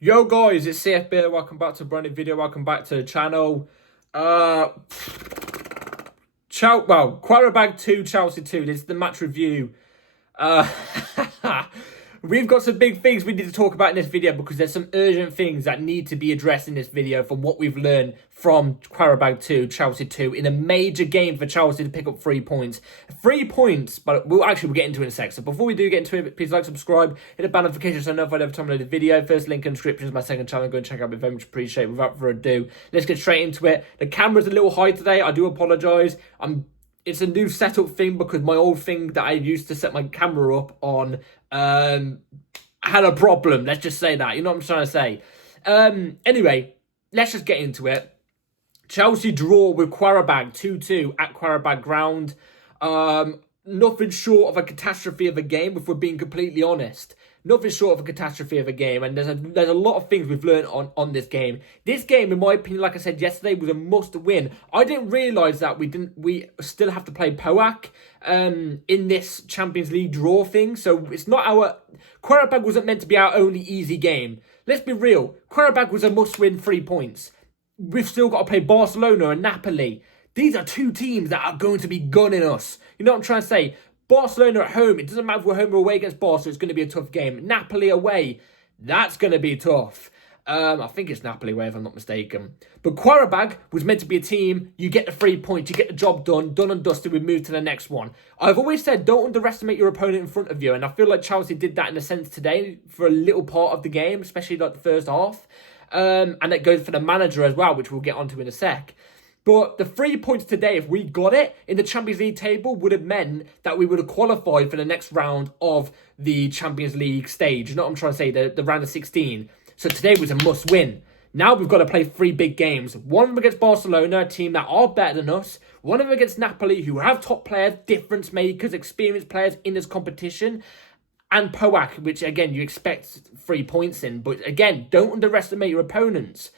Yo guys, it's CFB. Welcome back to a brand new video. Welcome back to the channel. Qarabag 2, Chelsea 2. This is the match review. Uh, we've got some big things we need to talk about in this video because there's some urgent things that need to be addressed in this video from what we've learned from Qarabag 2, Chelsea 2 in a major game for Chelsea to pick up 3 points. 3 points, but we'll get into it in a sec. So before we do get into it, please like, subscribe, hit the bell notification so I know if I every time I load a video. First link in the description is my second channel. Go and check out it. Very much appreciate it. Without further ado, let's get straight into it. The camera's a little high today. I do apologise. It's a new setup thing because my old thing that I used to set my camera up on had a problem. Let's just say that. You know what I'm trying to say? Anyway, let's just get into it. Chelsea draw with Qarabag 2-2 at Qarabag ground. Nothing short of a catastrophe of a game, if we're being completely honest. Nothing short of a catastrophe of a game, and there's a lot of things we've learned on this game. This game, in my opinion, like I said yesterday, was a must-win. I didn't realise that we still have to play POAC in this Champions League draw thing. So it's not Qarabag wasn't meant to be our only easy game. Let's be real. Qarabag was a must-win 3 points. We've still got to play Barcelona and Napoli. These are two teams that are going to be gunning us. You know what I'm trying to say? Barcelona at home, it doesn't matter if we're home or away against Barcelona, it's going to be a tough game. Napoli away, that's going to be tough. I think it's Napoli away if I'm not mistaken. But Qarabag was meant to be a team, you get the 3 points, you get the job done and dusted, we move to the next one. I've always said, don't underestimate your opponent in front of you, and I feel like Chelsea did that in a sense today for a little part of the game, especially like the first half. And it goes for the manager as well, which we'll get onto in a sec. But the 3 points today, if we got it in the Champions League table, would have meant that we would have qualified for the next round of the Champions League stage. You know what I'm trying to say? The round of 16. So today was a must-win. Now we've got to play 3 big games. One of them against Barcelona, a team that are better than us. One of them against Napoli, who have top players, difference makers, experienced players in this competition. And POAC, which, again, you expect 3 points in. But, again, don't underestimate your opponents.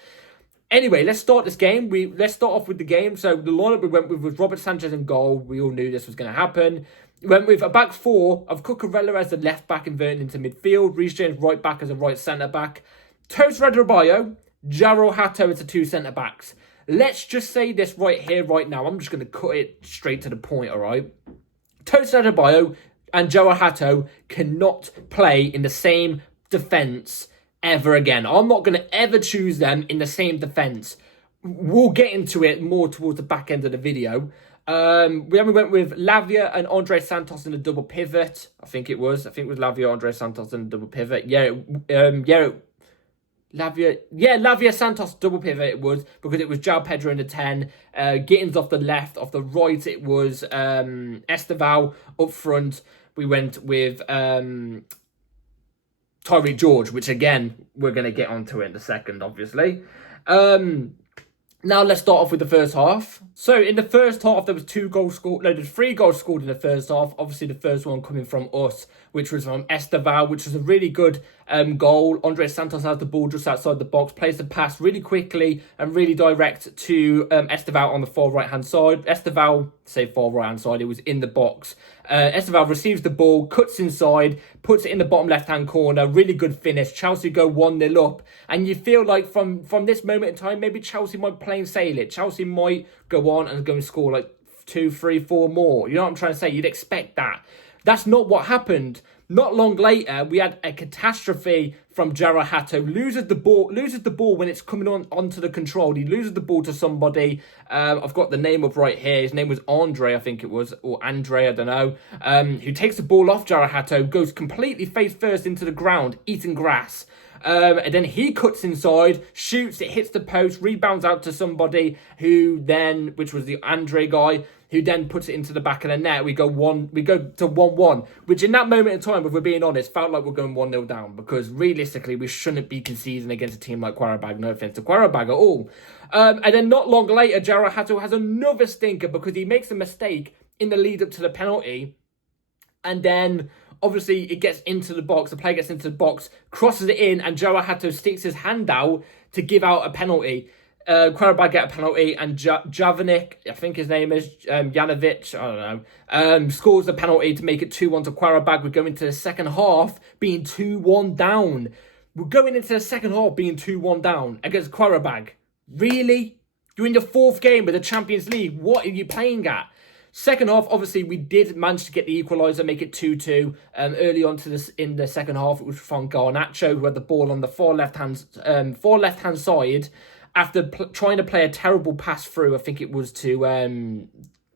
Anyway, let's start this game. Let's start off with the game. So, the lineup we went with was Robert Sanchez in goal. We all knew this was going to happen. We went with a back four of Cucurella as the left back inverted into midfield. Reece James right back as a right centre-back. Tosin Adarabioyo, Jaro Hato as the 2 centre-backs. Let's just say this right here, right now. I'm just going to cut it straight to the point, all right? Tosin Adarabioyo and Jaro Hato cannot play in the same defence ever again. I'm not going to ever choose them in the same defence. We'll get into it more towards the back end of the video. We went with Lavia and Andre Santos in a double pivot. I think it was Lavia, Andre Santos in a double pivot. Lavia Santos double pivot it was, because it was João Pedro in the 10, Gittins off the left, off the right it was Esteval, up front we went with Tyreek George, which again we're going to get onto it in a second, obviously. Now let's start off with the first half. So in the first half, there was 3 goals scored in the first half. Obviously, the first one coming from us, which was from Esteval, which was a really good goal. Andre Santos has the ball just outside the box, plays the pass really quickly and really direct to Esteval on the far right-hand side. Esteval, say far right-hand side, it was in the box. Esteval receives the ball, cuts inside, puts it in the bottom left-hand corner. Really good finish. Chelsea go 1-0 up. And you feel like from this moment in time, maybe Chelsea might plain sail it. Chelsea might go on and go and score like 2, 3, 4 more. You know what I'm trying to say? You'd expect that. That's not what happened. Not long later, we had a catastrophe from Jaro Hato. Loses the ball when it's coming onto the control. He loses the ball to somebody. I've got the name up right here. His name was Andre, I think it was, or Andre, I don't know. Who takes the ball off Jaro Hato, goes completely face first into the ground, eating grass. And then he cuts inside, shoots, it hits the post, rebounds out to somebody who then, which was the Andre guy, who then puts it into the back of the net. We go to 1-1, which in that moment in time, if we're being honest, felt like we're going 1-0 down, because realistically, we shouldn't be conceding against a team like Qarabag. No offense to Qarabag at all. And then not long later, Jaro Hato has another stinker because he makes a mistake in the lead up to the penalty. And then obviously it gets into the box, the player gets into the box, crosses it in, and Jaro Hato sticks his hand out to give out a penalty. Qarabag get a penalty, and Javanik, I think his name is, Janovic, I don't know, scores the penalty to make it 2-1 to Qarabag. We go into the second half being 2-1 down. We're going into the second half being 2-1 down against Qarabag. Really? You're in your 4th game of the Champions League. What are you playing at? Second half, obviously, we did manage to get the equaliser, make it 2-2. Early on to this in the second half, it was from Garnacho, who had the ball on the far left-hand side. After trying to play a terrible pass through, I think it was to...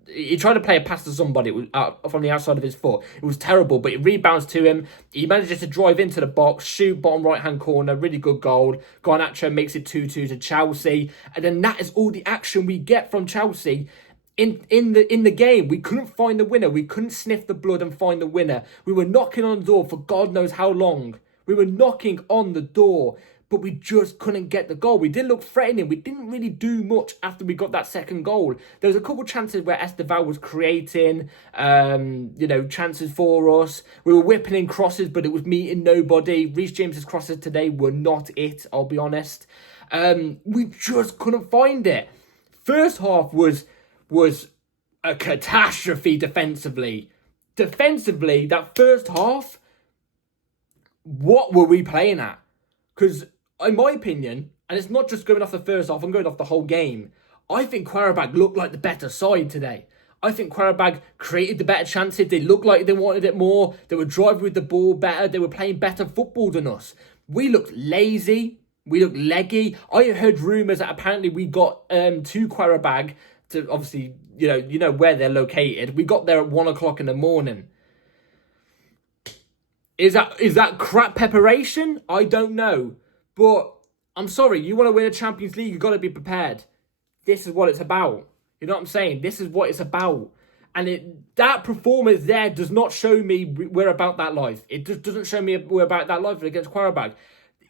he tried to play a pass to somebody. It was from the outside of his foot. It was terrible, but it rebounds to him. He manages to drive into the box, shoot bottom right-hand corner, really good goal. Garnacho makes it 2-2 to Chelsea. And then that is all the action we get from Chelsea in the game. We couldn't find the winner. We couldn't sniff the blood and find the winner. We were knocking on the door for God knows how long. We were knocking on the door, but we just couldn't get the goal. We didn't look threatening. We didn't really do much after we got that second goal. There was a couple of chances where Esteval was creating, chances for us. We were whipping in crosses, but it was meeting nobody. Reece James's crosses today were not it, I'll be honest. We just couldn't find it. First half was a catastrophe defensively. Defensively, that first half, what were we playing at? Because, in my opinion, and it's not just going off the first half, I'm going off the whole game, I think Qarabag looked like the better side today. I think Qarabag created the better chances. They looked like they wanted it more. They were driving with the ball better. They were playing better football than us. We looked lazy. We looked leggy. I heard rumours that apparently we got to Qarabag, to obviously, you know where they're located. We got there at 1 o'clock in the morning. Is that crap preparation? I don't know. But I'm sorry, you want to win a Champions League, you've got to be prepared. This is what it's about. You know what I'm saying? This is what it's about. And that performance there does not show me we're about that life. It just doesn't show me we're about that life against Qarabag.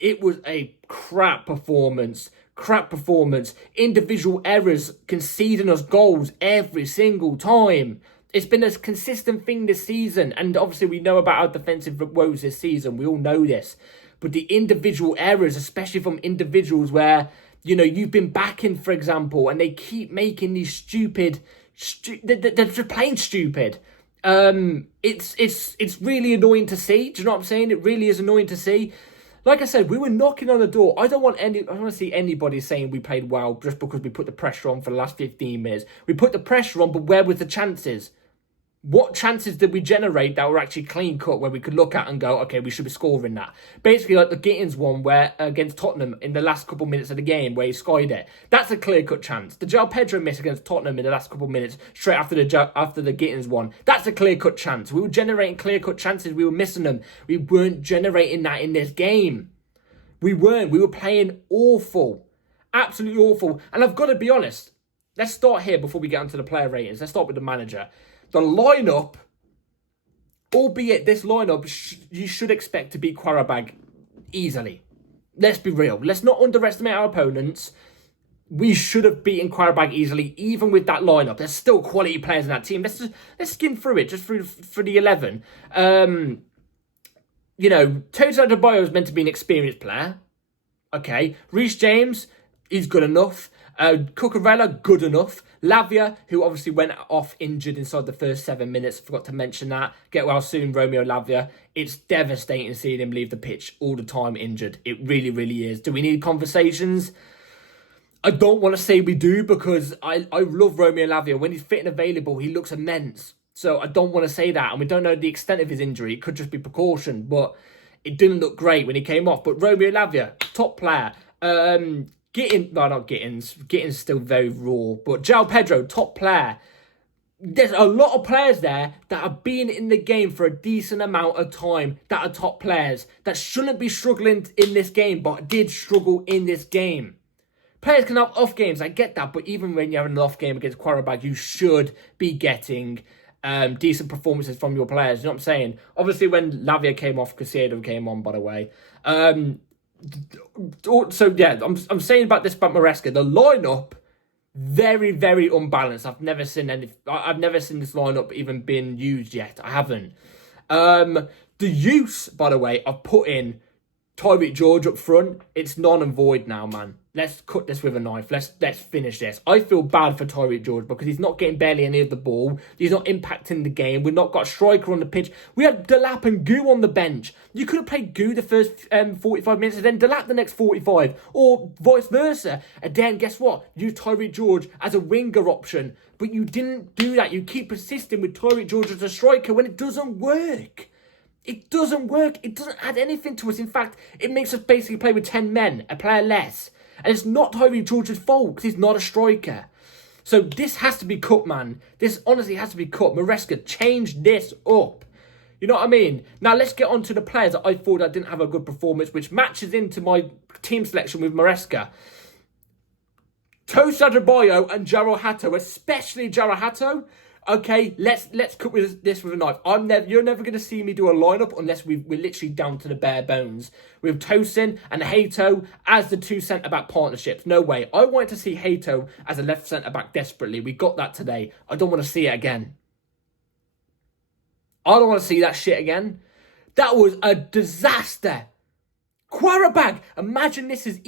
It was a crap performance. Crap performance. Individual errors conceding us goals every single time. It's been a consistent thing this season. And obviously we know about our defensive woes this season. We all know this. But the individual errors, especially from individuals where, you've been backing, for example, and they keep making these stupid... they're just plain stupid. It's really annoying to see. Do you know what I'm saying? It really is annoying to see. Like I said, we were knocking on the door. I don't want to see anybody saying we played well just because we put the pressure on for the last 15 minutes. We put the pressure on, but where were the chances? What chances did we generate that were actually clean cut, where we could look at and go, okay, we should be scoring that? Basically, like the Gittins one where against Tottenham in the last couple of minutes of the game where he skied it. That's a clear cut chance. The João Pedro miss against Tottenham in the last couple of minutes, straight after the Gittins one. That's a clear cut chance. We were generating clear cut chances. We were missing them. We weren't generating that in this game. We weren't. We were playing awful. Absolutely awful. And I've got to be honest. Let's start here before we get onto the player ratings. Let's start with the manager. The lineup, albeit this lineup, you should expect to beat Qarabag easily. Let's be real. Let's not underestimate our opponents. We should have beaten Qarabag easily, even with that lineup. There's still quality players in that team. Let's skim through it, just for the 11. Toto Adebayo is meant to be an experienced player. Okay. Reece James, he's good enough. Cucurella, good enough. Lavia, who obviously went off injured inside the first 7 minutes. Forgot to mention that. Get well soon, Romeo Lavia. It's devastating seeing him leave the pitch all the time injured. It really, really is. Do we need conversations? I don't want to say we do, because I love Romeo Lavia. When he's fit and available, he looks immense. So I don't want to say that. And we don't know the extent of his injury. It could just be precaution. But it didn't look great when he came off. But Romeo Lavia, top player. Gittins still very raw, but João Pedro, top player. There's a lot of players there that have been in the game for a decent amount of time that are top players that shouldn't be struggling in this game, but did struggle in this game. Players can have off games, I get that, but even when you have an off game against Qarabag, you should be getting decent performances from your players. You know what I'm saying? Obviously, when Lavia came off, Caicedo came on, by the way. So yeah, I'm saying about Maresca, the lineup very, very unbalanced. I've never seen this lineup even been used yet. I haven't. The use, by the way, of putting Tyreek George up front, it's non and void now, man. Let's cut this with a knife. Let's finish this. I feel bad for Tyreek George because he's not getting barely any of the ball. He's not impacting the game. We've not got a striker on the pitch. We had Delap and Goo on the bench. You could have played Goo the first 45 minutes and then Delap the next 45, or vice versa. And then guess what? Use Tyreek George as a winger option, but you didn't do that. You keep persisting with Tyreek George as a striker when it doesn't work. It doesn't work. It doesn't add anything to us. In fact, it makes us basically play with 10 men, a player less. And it's not Tyreek George's fault because he's not a striker. So this has to be cut, man. This honestly has to be cut. Maresca, change this up. You know what I mean? Now let's get on to the players that I thought that didn't have a good performance, which matches into my team selection with Maresca. Tosa Adebayo and Jarrell Hatto, especially Jarrell Hatto. Okay, let's cut this with a knife. You're never going to see me do a lineup unless we're literally down to the bare bones. With Tosin and Hato as the two centre-back partnerships. No way. I wanted to see Hato as a left centre-back desperately. We got that today. I don't want to see it again. I don't want to see that shit again. That was a disaster. Qarabag. Imagine this is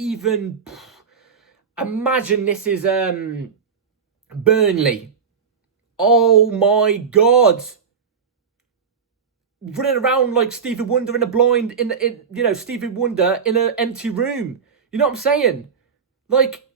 Burnley. Oh my God. Running around like Stevie Wonder in a blind, Stevie Wonder in an empty room. You know what I'm saying? Like,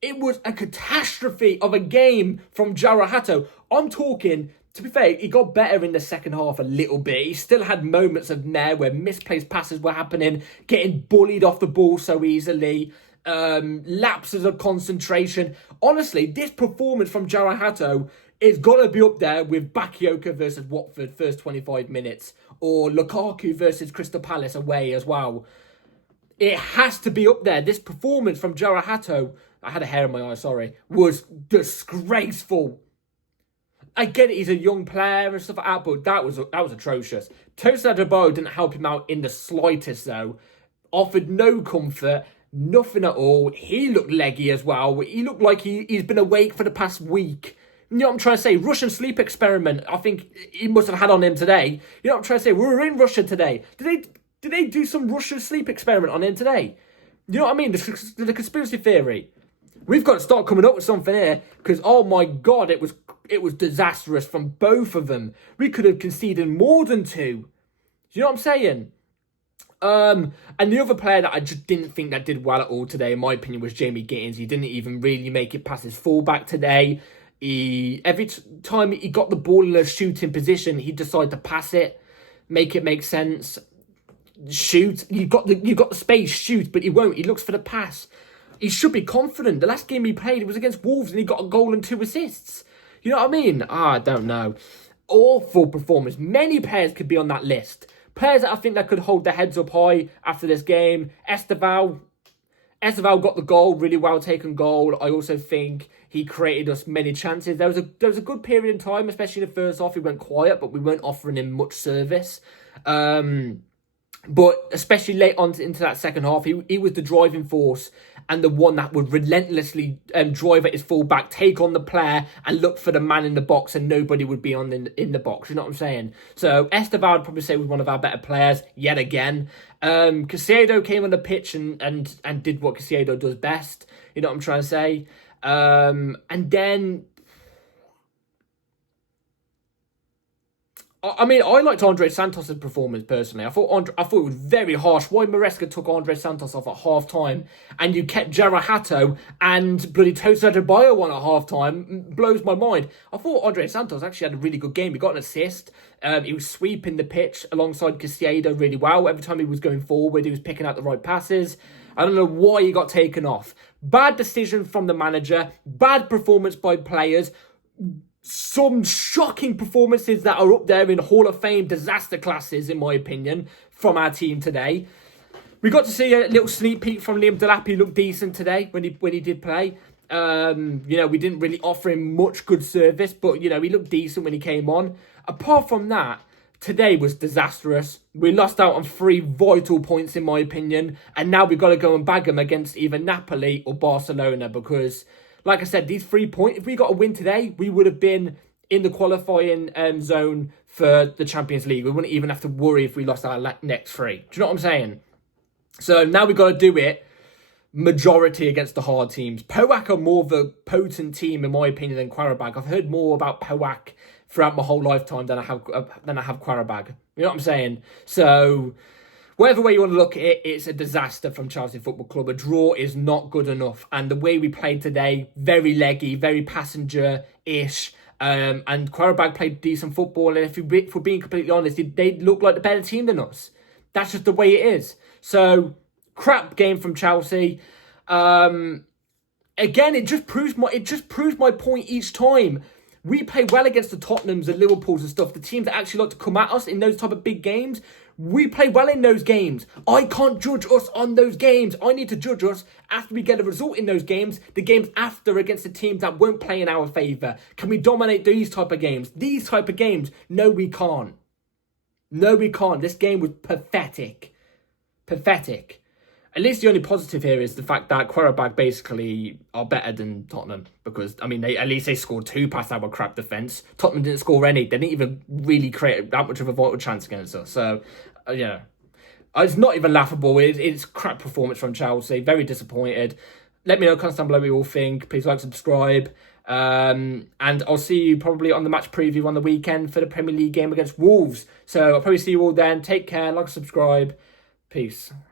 it was a catastrophe of a game from Jarrell Hatto. I'm talking, to be fair, he got better in the second half a little bit. He still had moments of there where misplaced passes were happening, getting bullied off the ball so easily, lapses of concentration. Honestly, this performance from Jarrell Hatto is got to be up there with Bakayoko versus Watford first 25 minutes, or Lukaku versus Crystal Palace away as well. It has to be up there. This performance from Jarrell Hatto, I had a hair in my eye, sorry, was disgraceful. I get it, he's a young player and stuff like that, but that was atrocious. Tosa Adebayo didn't help him out in the slightest, though. Offered no comfort, nothing at all. He looked leggy as well. He looked like he's been awake for the past week. You know what I'm trying to say? Russian sleep experiment, I think he must have had on him today. You know what I'm trying to say? We were in Russia today. Did they do some Russian sleep experiment on him today? You know what I mean? The conspiracy theory. We've got to start coming up with something here, because, oh my God, it was disastrous from both of them. We could have conceded more than 2. Do you know what I'm saying? And the other player that I just didn't think that did well at all today, in my opinion, was Jamie Gittins. He didn't even really make it past his fullback today. Every time he got the ball in a shooting position, he'd decide to pass it, make it make sense, shoot. You've got the space, shoot, but he won't. He looks for the pass. He should be confident. The last game he played was against Wolves and he got a goal and 2 assists. You know what I mean? I don't know. Awful performance. Many players could be on that list. Players that I think that could hold their heads up high after this game. Esteval got the goal, really well taken goal. I also think he created us many chances. There was a good period in time, especially in the first half. He went quiet, but we weren't offering him much service. But especially late on into that second half, he was the driving force and the one that would relentlessly drive at his fullback, take on the player and look for the man in the box, and nobody would be in the box. You know what I'm saying? So Esteval, I'd probably say, was one of our better players yet again. Caicedo came on the pitch and did what Caicedo does best. You know what I'm trying to say? And then, I mean, I liked Andre Santos' performance personally. I thought it was very harsh why Maresca took Andre Santos off at half time and you kept Jarrell Hatto and bloody Tosa Adebayo on at half time. Blows my mind. I thought Andre Santos actually had a really good game. He got an assist. He was sweeping the pitch alongside Caicedo really well. Every time he was going forward, he was picking out the right passes. I don't know why he got taken off. Bad decision from the manager. Bad performance by players. Some shocking performances that are up there in Hall of Fame disaster classes, in my opinion, from our team today. We got to see a little sneak peek from Liam Delap. He looked decent today when he did play. We didn't really offer him much good service, but, he looked decent when he came on. Apart from that, today was disastrous. We lost out on 3 vital points, in my opinion, and now we've got to go and bag them against either Napoli or Barcelona, because, like I said, these 3 points, if we got a win today, we would have been in the qualifying zone for the Champions League. We wouldn't even have to worry if we lost our next 3. Do you know what I'm saying? So now we've got to do it majority against the hard teams. Powak are more of a potent team, in my opinion, than Qarabag. I've heard more about Powak throughout my whole lifetime than I have Qarabag. You know what I'm saying? So whatever way you want to look at it, it's a disaster from Chelsea Football Club. A draw is not good enough. And the way we played today, very leggy, very passenger-ish. And Qarabag played decent football. And if we're being completely honest, they look like the better team than us. That's just the way it is. So, crap game from Chelsea. Again, it just proves my point each time. We play well against the Tottenhams, the Liverpools and stuff. The teams that actually like to come at us in those type of big games. We play well in those games. I can't judge us on those games. I need to judge us after we get a result in those games. The games after against the teams that won't play in our favour. Can we dominate these type of games? These type of games? No, we can't. No, we can't. This game was pathetic. Pathetic. At least the only positive here is the fact that Qarabag basically are better than Tottenham. Because, I mean, at least they scored 2 past our crap defence. Tottenham didn't score any. They didn't even really create that much of a vital chance against us. So, it's not even laughable. It's crap performance from Chelsea. Very disappointed. Let me know, comments down below what you all think. Please like, subscribe. And I'll see you probably on the match preview on the weekend for the Premier League game against Wolves. So, I'll probably see you all then. Take care. Like, subscribe. Peace.